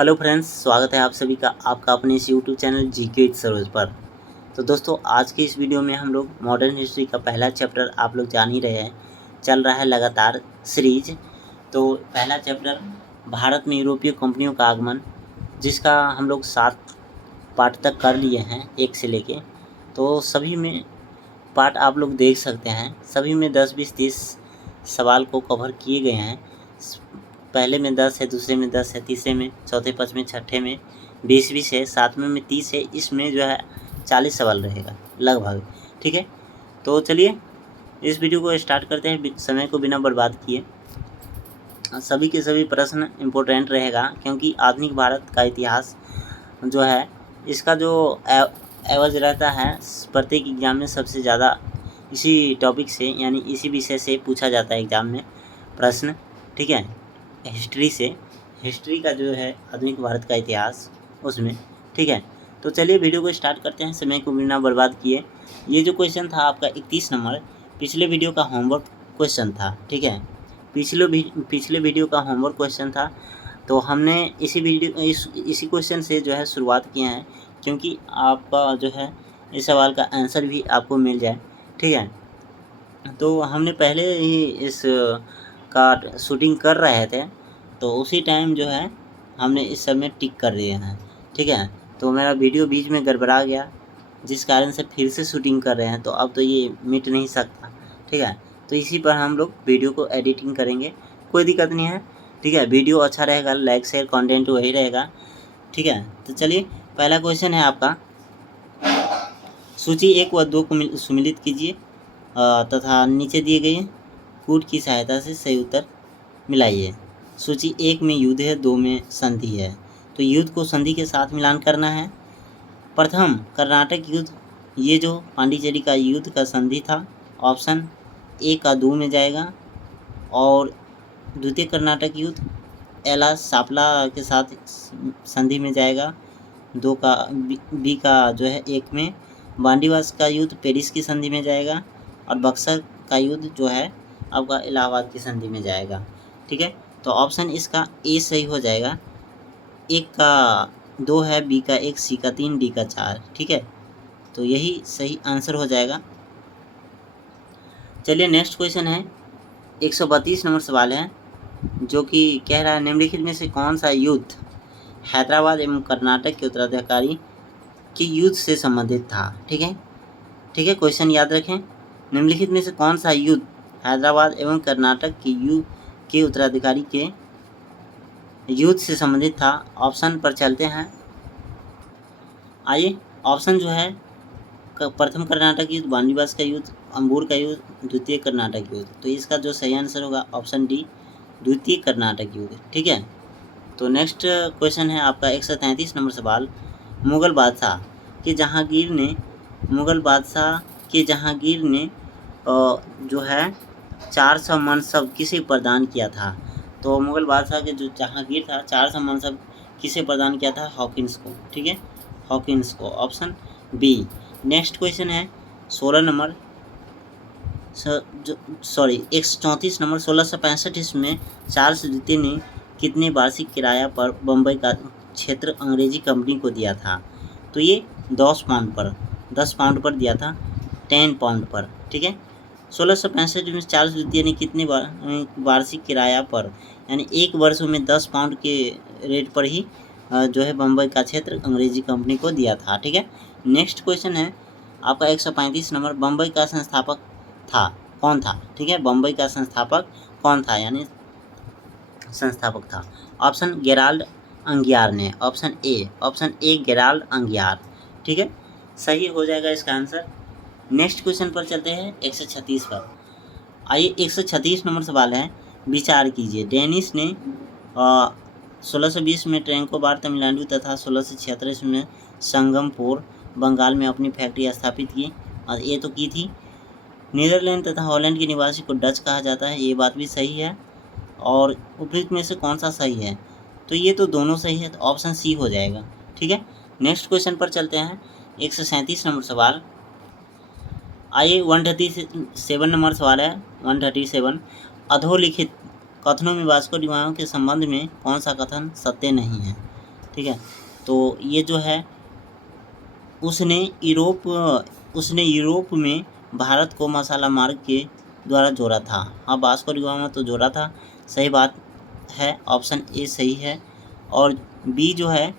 Hello friends, स्वागत है आप सभी का आपका अपने इस YouTube channel GK with Saroj पर। तो दोस्तों, आज की इस वीडियो में हम लोग मॉडर्न हिस्ट्री का पहला चैप्टर आप लोग जान ही रहे हैं, चल रहा है लगातार सीरीज। तो पहला चैप्टर भारत में यूरोपीय कंपनियों का आगमन, जिसका हम लोग 7 पार्ट तक कर लिए हैं, 1 से लेके। तो सभी में पार्ट आप लोग देख सकते हैं, सभी में 10, 20, 30 सवाल को कवर किए गए हैं। पहले में 10 है, दूसरे में 10 है, तीसरे में, चौथे, पाँचवें, छठे में 20 है, सातवें में 30 है। इसमें जो है 40 सवाल रहेगा लगभग। ठीक है, तो चलिए इस वीडियो को स्टार्ट करते हैं समय को बिना बर्बाद किए। सभी के सभी प्रश्न इम्पोर्टेंट रहेगा, क्योंकि आधुनिक भारत का इतिहास जो है, इसका जो एवज रहता है प्रत्येक एग्जाम में सबसे ज़्यादा इसी टॉपिक से, यानी इसी विषय से पूछा जाता है एग्जाम में प्रश्न। ठीक है, हिस्ट्री का जो है आधुनिक भारत का इतिहास उसमें। ठीक है, तो चलिए वीडियो को स्टार्ट करते हैं समय को बिना बर्बाद किए। ये जो क्वेश्चन था आपका 31 नंबर, पिछले वीडियो का होमवर्क क्वेश्चन था। ठीक है, पिछले वीडियो का होमवर्क क्वेश्चन था। तो हमने इसी क्वेश्चन से जो है शुरुआत किया है, क्योंकि आपका जो है इस सवाल का आंसर भी आपको मिल जाए। ठीक है, तो हमने पहले ही इस का शूटिंग कर रहे थे, तो उसी टाइम जो है हमने इस सब में टिक कर दिए हैं। ठीक है, तो मेरा वीडियो बीच में गड़बड़ा गया, जिस कारण से फिर से शूटिंग कर रहे हैं, तो अब तो ये मिट नहीं सकता। ठीक है, तो इसी पर हम लोग वीडियो को एडिटिंग करेंगे, कोई दिक्कत नहीं है। ठीक है, वीडियो अच्छा रहेगा, लाइक शेयर कंटेंट वही रहेगा। ठीक है, तो चलिए पहला क्वेश्चन है आपका, सूची 1 व 2 को सम्मिलित कीजिए तथा नीचे दिए गए कूट की सहायता से सही उत्तर मिलाइए। सूची 1 में युद्ध है, 2 में संधि है, तो युद्ध को संधि के साथ मिलान करना है। प्रथम कर्नाटक युद्ध, ये जो पांडिचेरी का युद्ध का संधि था, ऑप्शन ए का 2 में जाएगा। और द्वितीय कर्नाटक युद्ध एला सापला के साथ संधि में जाएगा, 2 का बी का जो है 1 में। बांडीवास का युद्ध पेरिस की संधि में जाएगा, और बक्सर का युद्ध जो है आपका इलाहाबाद की संधि में जाएगा। ठीक है, तो ऑप्शन इसका ए सही हो जाएगा। 1 का 2 है, बी का 1, सी का 3, डी का 4। ठीक है, तो यही सही आंसर हो जाएगा। चलिए नेक्स्ट क्वेश्चन है, 132 नंबर सवाल है, जो कि कह रहा है निम्नलिखित में से कौन सा युद्ध हैदराबाद एवं कर्नाटक के उत्तराधिकारी के युद्ध से संबंधित था। ठीक है, क्वेश्चन याद रखें, निम्नलिखित में से कौन सा युद्ध हैदराबाद एवं कर्नाटक के उत्तराधिकारी के युद्ध से संबंधित था। ऑप्शन पर चलते हैं, आइए। ऑप्शन जो है, प्रथम कर्नाटक युद्ध, बांडीवास का युद्ध, अंबूर का युद्ध, द्वितीय कर्नाटक युद्ध। तो इसका जो सही आंसर होगा ऑप्शन डी, द्वितीय कर्नाटक युद्ध। ठीक है, तो नेक्स्ट क्वेश्चन है आपका 133 नंबर सवाल, मुगल बादशाह के जहांगीर ने जो है 400 मनसब किसे प्रदान किया था। तो मुगल बादशाह के जो जहांगीर था, 400 मनसब किसे प्रदान किया था, हॉकिंस को। ठीक है, हॉकिंस को, ऑप्शन बी। नेक्स्ट क्वेश्चन है 16 नंबर 134 नंबर, 1665 ईस्वी में चार्ल्स द्वितीय ने कितने वार्षिक किराया पर बम्बई का क्षेत्र अंग्रेजी कंपनी को दिया था। तो ये 10 पाउंड पर दिया था, 10 पाउंड पर। ठीक है, 1665 में चार्ल्स द्वितीय ने कितने वार्षिक किराया पर, यानी 1 वर्ष में 10 पाउंड के रेट पर ही जो है बम्बई का क्षेत्र अंग्रेजी कंपनी को दिया था। ठीक है, नेक्स्ट क्वेश्चन है आपका 135 नंबर, बम्बई का संस्थापक कौन था। ठीक है, बम्बई का संस्थापक कौन था, यानी संस्थापक था। ऑप्शन गेराल्ड अंगियार ने, ऑप्शन ए गेराल्ड अंगियार। ठीक है, सही हो जाएगा इसका आंसर। नेक्स्ट क्वेश्चन पर चलते हैं 136 पर। आइए, 136 नंबर सवाल है, विचार कीजिए। डेनिस ने 1620 में ट्रैंकोबार तमिलनाडु तथा 1676 में संगमपुर बंगाल में अपनी फैक्ट्री स्थापित की, और ये तो की थी। नीदरलैंड तथा हॉलैंड के निवासी को डच कहा जाता है, ये बात भी सही है। और उपयुक्त में से कौन सा सही है, तो ये तो दोनों सही है, तो ऑप्शन सी हो जाएगा। ठीक है, नेक्स्ट क्वेश्चन पर चलते हैं, 137 नंबर सवाल। आइए, 137 नंबर सवाल है, 137। अधोलिखित कथनों में वास्को डिगामा के संबंध में कौन सा कथन सत्य नहीं है। ठीक है। तो ये जो है उसने यूरोप में भारत को मसाला मार्ग के द्वारा जोड़ा था। हाँ, वास्को डी गामा तो जोड़ा था, सही बात है, ऑप्शन ए सही है। और बी जो है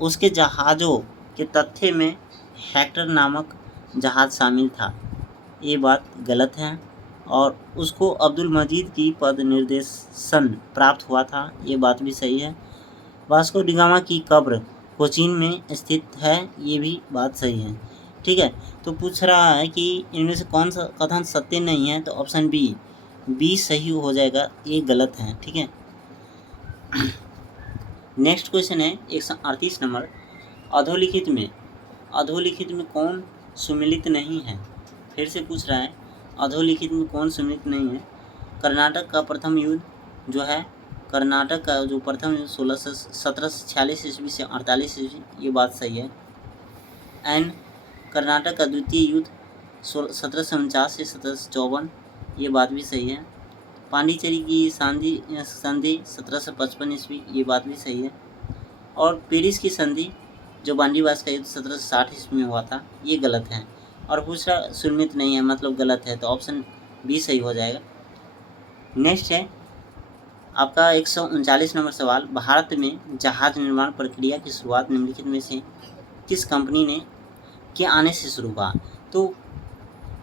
उसके जहाज़ों के तथ्य में हेक्टर नामक जहाज़ शामिल था, ये बात गलत है। और उसको अब्दुल मजीद की पद निर्देशन प्राप्त हुआ था, ये बात भी सही है। वास्को डी गामा की कब्र कोचीन में स्थित है, ये भी बात सही है। ठीक है, तो पूछ रहा है कि इनमें से कौन सा कथन सत्य नहीं है, तो ऑप्शन बी सही हो जाएगा, ये गलत है। ठीक है। नेक्स्ट क्वेश्चन है 138 नंबर। अधोलिखित में कौन सुमिलित नहीं है? फिर से पूछ रहा है, अधोलिखित में कौन सुमिलित नहीं है? कर्नाटक का प्रथम युद्ध जो है, कर्नाटक का जो प्रथम युद्ध 1746 ईस्वी से 48 ईस्वी, ये बात सही है। एंड कर्नाटक का द्वितीय युद्ध 1749 से 1754, ये बात भी सही है। पांडिचेरी की संधि 1755 ईस्वी, ये बात भी सही है। और पेरिस की संधि जो बांडीवास का युद्ध 1760 ईस्वी में हुआ था, ये गलत है। और दूसरा सुमिलित नहीं है, मतलब गलत है, तो ऑप्शन बी सही हो जाएगा। नेक्स्ट है आपका 139 नंबर सवाल। भारत में जहाज निर्माण प्रक्रिया की शुरुआत निम्नलिखित में से किस कंपनी ने के आने से शुरू हुआ? तो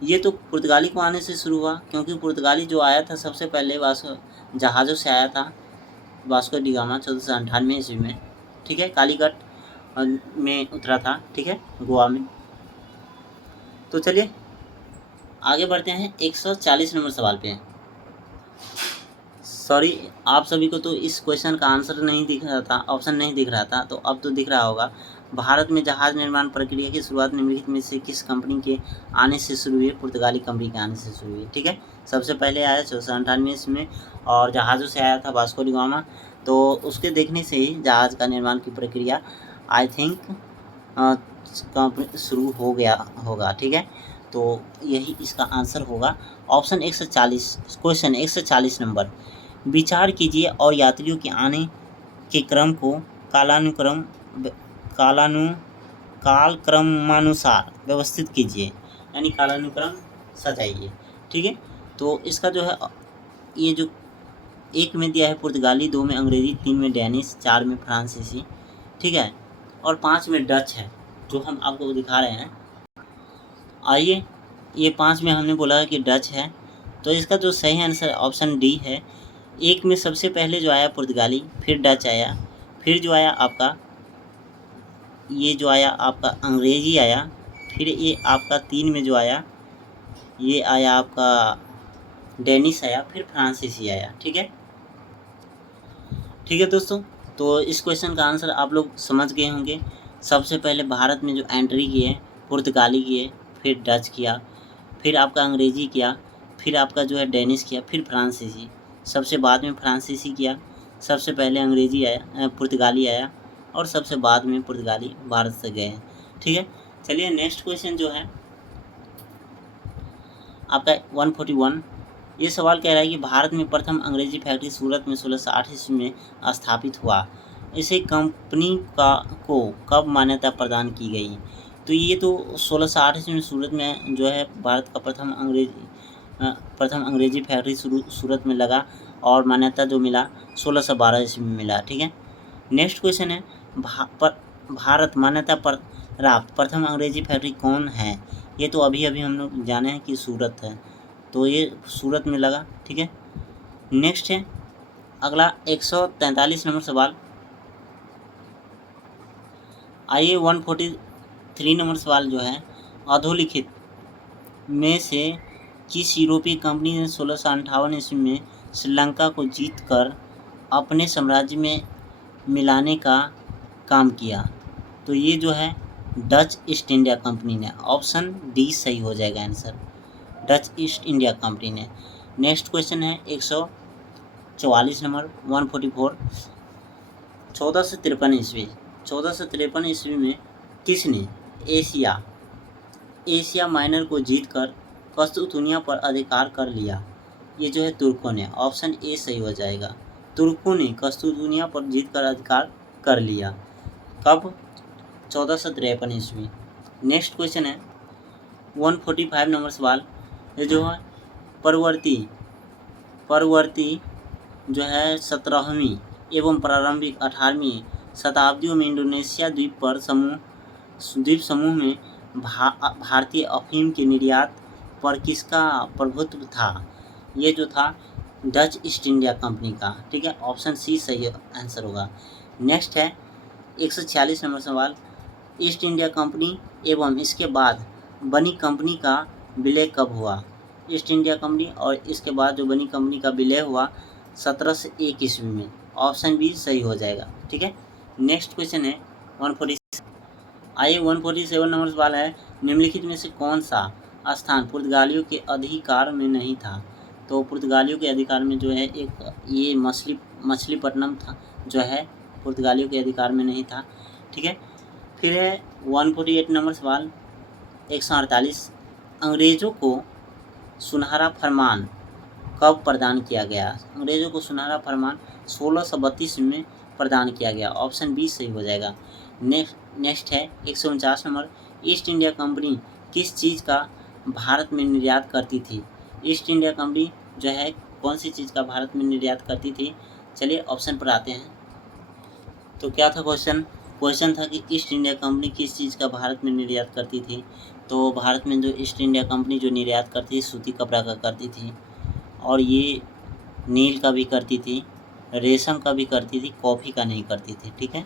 ये तो पुर्तगाली को आने से शुरू हुआ, क्योंकि पुर्तगाली जो आया था सबसे पहले जहाज़ों से आया था, वास्को डी गामा 1498 ईस्वी में। ठीक है, कालीकट में उतरा था, ठीक है, गोवा में। तो चलिए आगे बढ़ते हैं 140 नंबर सवाल पे। सॉरी, आप सभी को तो इस क्वेश्चन का आंसर नहीं दिख रहा था, ऑप्शन नहीं दिख रहा था, तो अब तो दिख रहा होगा। भारत में जहाज निर्माण प्रक्रिया की शुरुआत निम्नलिखित में से किस कंपनी के आने से शुरू हुई? पुर्तगाली कंपनी के आने से शुरू हुई। ठीक है, सबसे पहले आया 1498 ईस्वी में, और जहाज़ों से आया था वास्को डी गामा। तो उसके देखने से ही जहाज़ का निर्माण की प्रक्रिया आई थिंक शुरू हो गया होगा। ठीक है, तो यही इसका आंसर होगा, ऑप्शन 140। Question 140 number. विचार कीजिए और यात्रियों के आने के क्रम को कालक्रमानुसार व्यवस्थित कीजिए, यानी कालानुक्रम सजाइए। ठीक है, तो इसका जो है ये जो 1 में दिया है पुर्तगाली, 2 में अंग्रेजी, 3 में डेनिश, 4 में फ्रांसीसी, ठीक है, और 5 में डच है, जो हम आपको दिखा रहे हैं। आइए, ये 5 में हमने बोला है कि डच है, तो इसका जो सही आंसर ऑप्शन डी है। 1 में सबसे पहले जो आया पुर्तगाली, फिर डच आया, फिर जो आया आपका अंग्रेजी आया, फिर ये आपका 3 में जो आया ये आया आपका डेनिश आया, फिर फ्रांसीसी आया। ठीक है दोस्तों, तो इस क्वेश्चन का आंसर आप लोग समझ गए होंगे। सबसे पहले भारत में जो एंट्री की है पुर्तगाली की है, फिर डच किया, फिर आपका अंग्रेजी किया, फिर आपका जो है डेनिश किया, फिर फ्रांसीसी, सबसे बाद में फ्रांसीसी किया, सबसे पहले अंग्रेजी आया, पुर्तगाली आया, और सबसे बाद में पुर्तगाली भारत से गए हैं। ठीक है, चलिए नेक्स्ट क्वेश्चन जो है आपका 141। ये सवाल कह रहा है कि भारत में प्रथम अंग्रेजी फैक्ट्री सूरत में 1660 ईस्वी में स्थापित हुआ। इसे कंपनी को कब मान्यता प्रदान की गई? तो ये तो 1660 ईस्वी में सूरत में जो है भारत का प्रथम अंग्रेजी फैक्ट्री सूरत में लगा, और मान्यता जो मिला 1612 ईस्वी में मिला। ठीक है, नेक्स्ट क्वेश्चन है भारत मान्यता प्राप्त प्रथम अंग्रेजी फैक्ट्री कौन है? ये तो अभी हम लोग जाने हैं कि सूरत है, तो ये सूरत में लगा। ठीक है, नेक्स्ट है अगला 143 नंबर सवाल। आइए 143 नंबर सवाल जो है, अधोलिखित में से किस यूरोपीय कंपनी ने 1658 ईस्वी में श्रीलंका को जीतकर अपने साम्राज्य में मिलाने का काम किया? तो ये जो है डच ईस्ट इंडिया कंपनी ने, ऑप्शन डी सही हो जाएगा answer, Dutch east India company ने। नेक्स्ट क्वेश्चन है 144 नंबर 144। 1453 ईस्वी में किसने एशिया माइनर को जीतकर कस्तूतुनिया पर अधिकार कर लिया? ये जो है तुर्कों ने, ऑप्शन ए सही हो जाएगा, तुर्कों ने कस्तूतुनिया पर जीतकर अधिकार कर लिया। कब? 1453 ईस्वी। नेक्स्ट क्वेश्चन है 145 नंबर सवाल। ये जो है परवर्ती जो है 17वीं एवं प्रारंभिक 18वीं शताब्दियों में इंडोनेशिया द्वीप समूह में भारतीय अफीम के निर्यात पर किसका प्रभुत्व था? ये जो था डच ईस्ट इंडिया कंपनी का। ठीक है, ऑप्शन सी सही आंसर होगा। नेक्स्ट है 146 नंबर सवाल। ईस्ट इंडिया कंपनी एवं इसके बाद बनी कंपनी का विलय कब हुआ? ईस्ट इंडिया कंपनी और इसके बाद जो बनी कंपनी का विलय हुआ 1701 ईस्वी में। ऑप्शन बी सही हो जाएगा। ठीक है, नेक्स्ट क्वेश्चन है 147। आइए 147 नंबर सवाल है, निम्नलिखित में से कौन सा स्थान पुर्तगालियों के अधिकार में नहीं था? तो पुर्तगालियों के अधिकार में जो है एक ये मछलीपट्टनम था, जो है पुर्तगालियों के अधिकार में नहीं था। ठीक है, फिर है 148 नंबर सवाल। 148 अंग्रेज़ों को सुनहरा फरमान कब प्रदान किया गया? अंग्रेज़ों को सुनहरा फरमान 1632 में प्रदान किया गया। ऑप्शन बी सही हो जाएगा। नेक्स्ट है 149 नंबर। ईस्ट इंडिया कंपनी किस चीज़ का भारत में निर्यात करती थी? ईस्ट इंडिया कंपनी जो है कौन सी चीज़ का भारत में निर्यात करती थी? चलिए ऑप्शन पर आते हैं। तो क्या था क्वेश्चन था कि ईस्ट इंडिया कंपनी किस चीज़ का भारत में निर्यात करती थी? तो भारत में जो ईस्ट इंडिया कंपनी जो निर्यात करती थी सूती कपड़ा का करती थी, और ये नील का भी करती थी, रेशम का भी करती थी, कॉफ़ी का नहीं करती थी। ठीक है,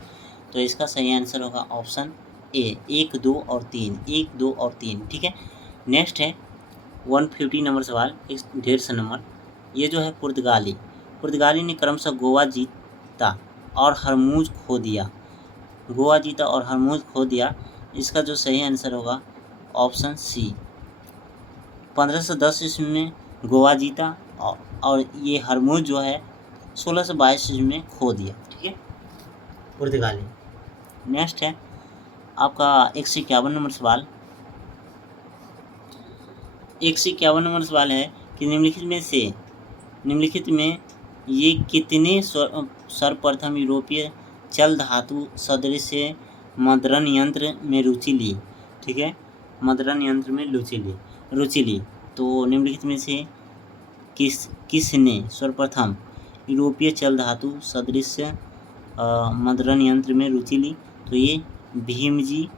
तो इसका सही आंसर होगा ऑप्शन ए 1, 2 और 3। 1, 2 और 3। ठीक है, नेक्स्ट है 150 नंबर सवाल। 150 नंबर। ये जो है पुर्तगाली ने क्रमशः गोवा जीता और हरमुज खो दिया। गोवा जीता और हरमुज खो दिया। इसका जो सही आंसर होगा ऑप्शन सी। 1510 ईस्वी में गोवा जीता और ये हरमुज जो है 1622 ईस्वी में खो दिया। ठीक है, पुर्तगाली। नेक्स्ट है आपका 151 नंबर सवाल। 151 नंबर सवाल है कि निम्नलिखित में ये कितने सर्वप्रथम यूरोपीय चल धातु सदृश मदरन यंत्र में रुचि ली? ठीक है, मदरन यंत्र में रुचि ली। तो निम्नलिखित में से किसने सर्वप्रथम यूरोपीय चल धातु सदृश मदरन यंत्र में रुचि ली? तो ये भीमजी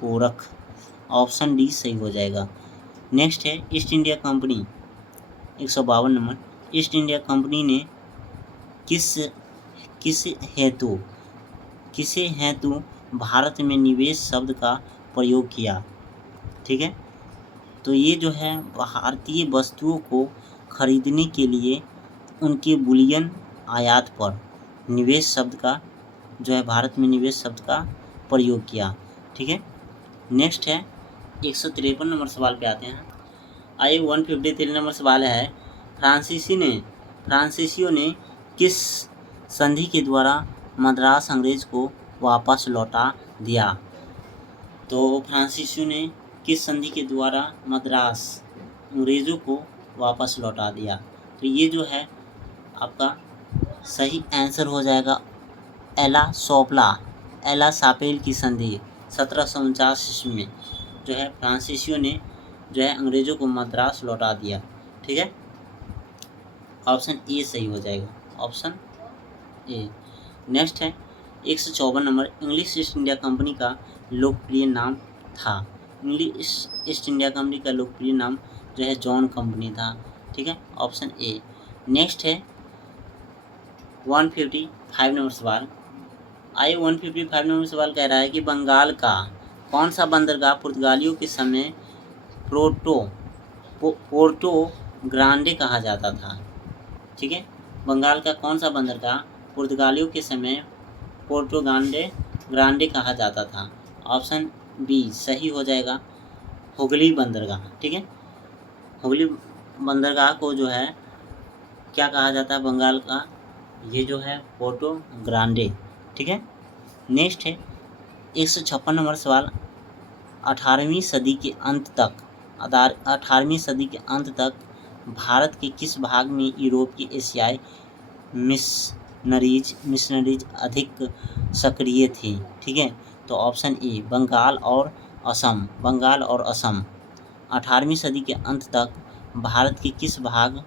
पोरख। ऑप्शन डी सही हो जाएगा। नेक्स्ट है east India company. 152 number. East India company ने किस हेतु भारत में निवेश शब्द का प्रयोग किया? ठीक है, तो ये जो है भारतीय वस्तुओं को खरीदने के लिए उनके बुलियन आयात पर निवेश शब्द का जो है भारत में निवेश शब्द का प्रयोग किया। ठीक है, नेक्स्ट है 153 नंबर सवाल पे आते हैं। आइए 153 नंबर सवाल है, फ्रांसीसियों ने किस संधि के द्वारा मद्रास अंग्रेज को वापस लौटा दिया? तो फ्रांसीसियों ने किस संधि के द्वारा मद्रास अंग्रेज़ों को वापस लौटा दिया? तो ये जो है आपका सही आंसर हो जाएगा एला सापेल की संधि 1749 ईस्वी में जो है फ्रांसीसियों ने जो है अंग्रेज़ों को मद्रास लौटा दिया। ठीक है, ऑप्शन ए सही हो जाएगा। Option A. नेक्स्ट है 154 number. English east India company का लोकप्रिय नाम था। इंग्लिश ईस्ट इंडिया कंपनी का लोकप्रिय नाम जो है जॉन कंपनी था। ठीक है, ऑप्शन ए। नेक्स्ट है 155 नंबर सवाल। आइए 155 नंबर सवाल कह रहा है कि बंगाल का कौन सा बंदरगाह पुर्तगालियों के समय पोर्टो ग्रांडे कहा जाता था? ठीक है, बंगाल का कौन सा बंदरगाह पुर्तगालियों के समय पोर्टो ग्रांडे कहा जाता था? ऑप्शन बी सही हो जाएगा, हुगली बंदरगाह। ठीक है, हुगली बंदरगाह को जो है क्या कहा जाता है बंगाल का? ये जो है पोर्टो ग्रांडे। ठीक है, नेक्स्ट है 156 नंबर सवाल। 18वीं सदी के अंत तक भारत के किस भाग में यूरोपीय एशियाई मिशनरीज अधिक सक्रिय थी। ठीक है, तो ऑप्शन ए बंगाल और असम। 18वीं सदी के अंत तक भारत के किस भाग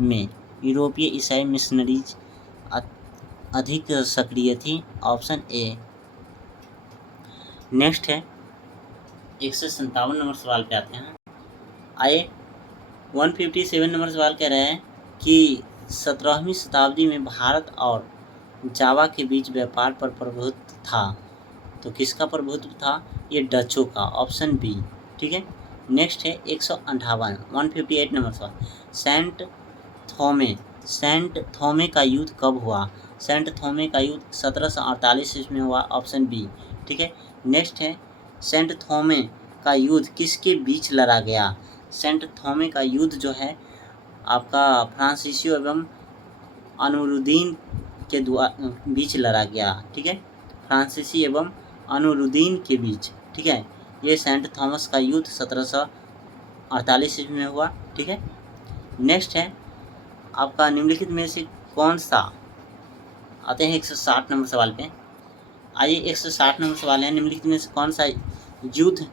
में यूरोपीय ईसाई मिशनरीज अधिक सक्रिय थी? Option A. नेक्स्ट है 157 नंबर सवाल पे आते हैं। आइए 157 नंबर सवाल कह रहे हैं कि 17वीं शताब्दी में भारत और जावा के बीच व्यापार पर प्रभुत्व था। तो किसका प्रभुत्व था? ये डचों का, ऑप्शन बी। ठीक है, नेक्स्ट है 158 नंबर सवाल। सेंट थोमे का युद्ध कब हुआ? सेंट थोमे का युद्ध 1748 ईस्वी में हुआ, ऑप्शन बी। ठीक है, नेक्स्ट है सेंट थोमे का युद्ध किसके बीच लड़ा गया? सेंट थोमे का युद्ध जो है आपका फ्रांसीसियों एवं अनुरुद्दीन के बीच लड़ा गया। ठीक है, फ्रांसीसी एवं अनुरुद्दीन के बीच। ठीक है, ये सेंट थॉमस का युद्ध 1748 ईस्वी में हुआ। ठीक है, नेक्स्ट है आपका निम्नलिखित में से कौन सा, आते हैं 160 नंबर सवाल पे। आइए 160 नंबर सवाल है, निम्नलिखित में से कौन सा युद्ध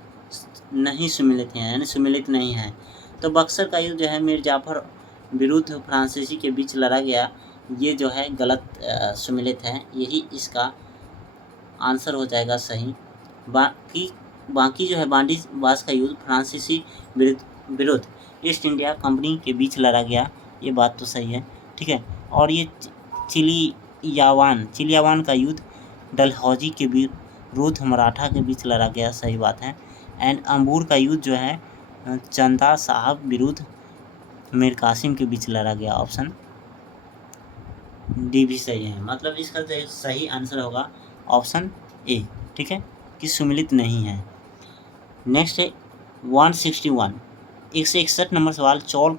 नहीं सुमेलित है, यानी सुमेलित नहीं है? तो बक्सर का युद्ध जो है मीर जाफर विरुद्ध फ्रांसीसी के बीच लड़ा गया, ये जो है गलत सुमेलित है, यही इसका आंसर हो जाएगा सही। बाकी जो है बांडीबास का युद्ध फ्रांसीसी विरुद्ध ईस्ट इंडिया कंपनी के बीच लड़ा गया, ये बात तो सही है। ठीक है, और ये चिलियावान का युद्ध डलहौजी के विरुद्ध मराठा के बीच लड़ा गया, सही बात है। एंड अंबूर का युद्ध जो है चंदा साहब विरुद्ध मीर कासिम के बीच लड़ा गया, ऑप्शन डी भी सही है। मतलब इसका सही आंसर होगा ऑप्शन ए। ठीक है, कि सुमिलित नहीं है। नेक्स्ट है 161 161 नंबर सवाल। चौल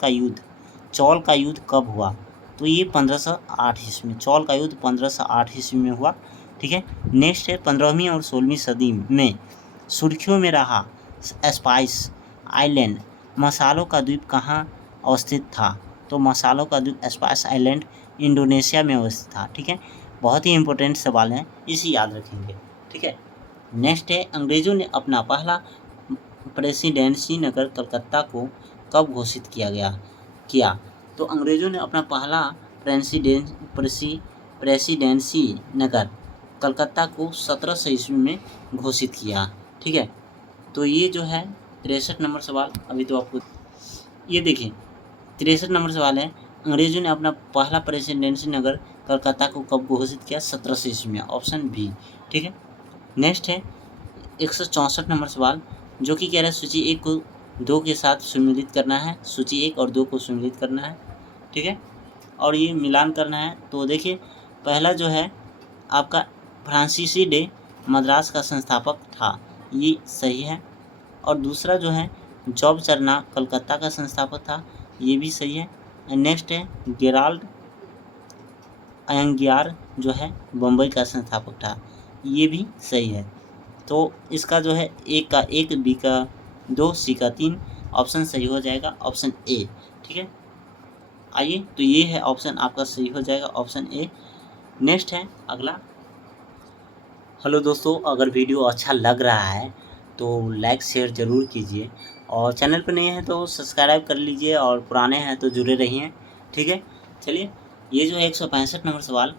का युद्ध कब हुआ? तो ये 1508 ईस्वी में, चौल का युद्ध 1508 ईस्वी में हुआ। ठीक है, नेक्स्ट है 15वीं और 16वीं सदी में सुर्खियों में रहा स्पाइस आइलैंड मसालों का द्वीप कहाँ अवस्थित था? तो मसालों का द्वीप स्पाइस आइलैंड इंडोनेशिया में अवस्थित था। ठीक है, बहुत ही इंपॉर्टेंट सवाल है, इसी याद रखेंगे। ठीक है, नेक्स्ट है अंग्रेजों ने अपना पहला प्रेसिडेंसी नगर कलकत्ता को कब घोषित किया? तो अंग्रेजों ने अपना पहला प्रेसिडेंसी नगर कलकत्ता को 1700 ईस्वी में घोषित किया। ठीक है, तो ये जो है 63 नंबर सवाल, अभी तो आपको ये देखिए 63 नंबर सवाल है, अंग्रेजों ने अपना पहला प्रेसिडेंसी नगर कलकत्ता को कब घोषित किया? 1700 ईस्वी में, ऑप्शन बी। ठीक है, नेक्स्ट है 164 नंबर सवाल, जो कि कह रहा है सूची 1 को 2 के साथ सुमेलित करना है, सूची 1 और 2 को सुमेलित करना है। ठीक है, और ये मिलान करना है। तो देखिए पहला जो है आपका फ्रांसीसी डे मद्रास का संस्थापक था, ये सही है। और दूसरा जो है जॉब चरना कलकत्ता का संस्थापक था, ये भी सही है। नेक्स्ट है गेराल्ड अयंगियार जो है बम्बई का संस्थापक था, ये भी सही है। तो इसका जो है 1 का 1, बी का 2, सी का 3 ऑप्शन सही हो जाएगा, ऑप्शन ए। ठीक है, आइए तो ये है ऑप्शन आपका सही हो जाएगा, ऑप्शन ए। नेक्स्ट है अगला। हेलो दोस्तों, अगर वीडियो अच्छा लग रहा है तो लाइक शेयर ज़रूर कीजिए, और चैनल पर नए हैं तो सब्सक्राइब कर लीजिए, और पुराने हैं तो जुड़े रहिए। ठीक है, चलिए ये जो है 165 नंबर सवाल,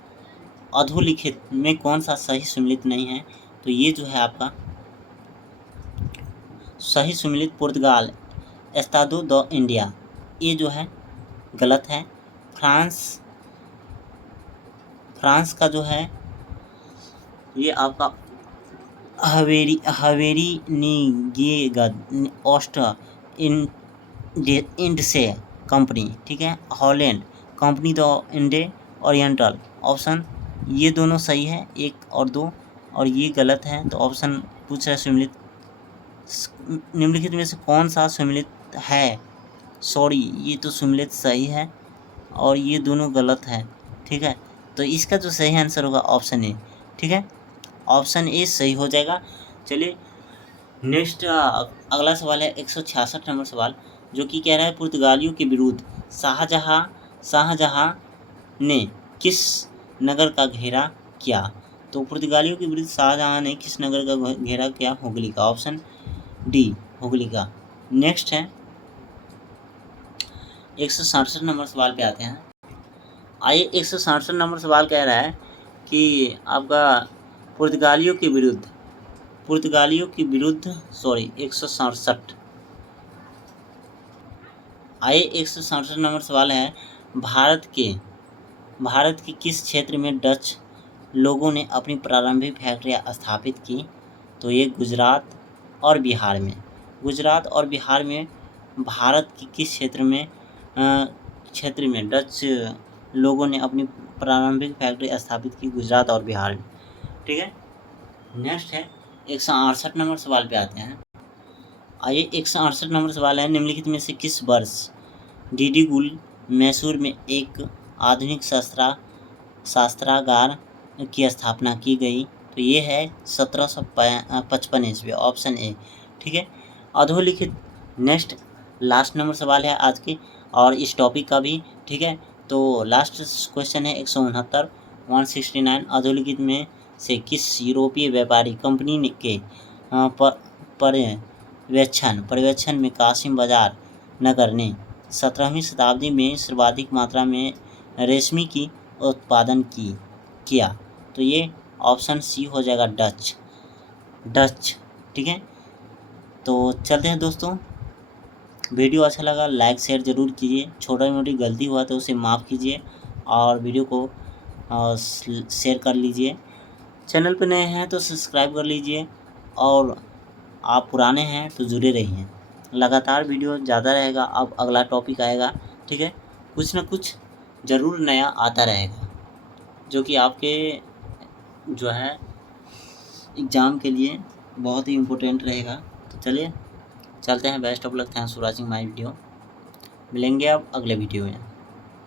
अधोलिखित में कौन सा सही सुमेलित नहीं है? तो ये जो है आपका सही सुमेलित पुर्तगाल एस्तादो द इंडिया, ये जो है गलत है। फ्रांस का जो है ये आपका हवेरी निगेगद ऑस्ट इंड से कंपनी। ठीक है, हॉलैंड कंपनी द इंडे ओरिएंटल, ऑप्शन ये दोनों सही है 1 और 2, और ये गलत है। तो ऑप्शन पूछ रहा है सुमेलित, निम्नलिखित में से कौन सा सुमेलित है? सॉरी, ये तो सुमेलित सही है और ये दोनों गलत है। ठीक है, तो इसका जो सही आंसर होगा ऑप्शन ए। ठीक है, ऑप्शन ए सही हो जाएगा। चलिए नेक्स्ट अगला सवाल है 166 नंबर सवाल, जो कि कह रहा है पुर्तगालियों के विरुद्ध शाहजहां ने किस नगर का घेरा किया? तो पुर्तगालियों के विरुद्ध शाहजहां ने किस नगर का घेरा किया? हुगली का। ऑप्शन डी हुगली का। नेक्स्ट है 167 नंबर सवाल पे आते हैं। आइए 167 नंबर सवाल कह रहा है कि आपका पुर्तगालियों के विरुद्ध 167। आइए 167 नंबर सवाल है, भारत के किस क्षेत्र में डच लोगों ने अपनी प्रारंभिक फैक्ट्रियाँ स्थापित की? तो ये गुजरात और बिहार में। भारत के किस क्षेत्र में डच लोगों ने अपनी प्रारंभिक फैक्ट्री स्थापित की? गुजरात और बिहार में। ठीक है। नेक्स्ट है 168 नंबर सवाल पे आते हैं। आइए 168 नंबर सवाल है, निम्नलिखित में से किस वर्ष डीडी गुल मैसूर में एक आधुनिक शस्त्रागार की स्थापना की गई? तो ये है 1755 ईस्वी। Option A. ठीक है। अधोलिखित नेक्स्ट लास्ट नंबर सवाल है आज के और इस टॉपिक का भी। ठीक है। तो लास्ट क्वेश्चन है 169 अधोलिखित में से किस यूरोपीय व्यापारी कंपनी के पर्यवेक्षण में कासिम बाजार नगर ने 17वीं शताब्दी में सर्वाधिक मात्रा में रेशमी की उत्पादन किया? तो ये ऑप्शन सी हो जाएगा, डच। ठीक है। तो चलते हैं दोस्तों, वीडियो अच्छा लगा लाइक शेयर ज़रूर कीजिए, छोटी मोटी गलती हुआ तो उसे माफ़ कीजिए और वीडियो को शेयर कर लीजिए। चैनल पर नए हैं तो सब्सक्राइब कर लीजिए और आप पुराने हैं तो जुड़े रहिए। लगातार वीडियो ज़्यादा रहेगा, अब अगला टॉपिक आएगा। ठीक है। कुछ ना कुछ ज़रूर नया आता रहेगा जो कि आपके जो है एग्ज़ाम के लिए बहुत ही इम्पोर्टेंट रहेगा। तो चलिए चलते हैं। Best of luck. Thanks for watching my video. मिलेंगे अब अगले वीडियो में।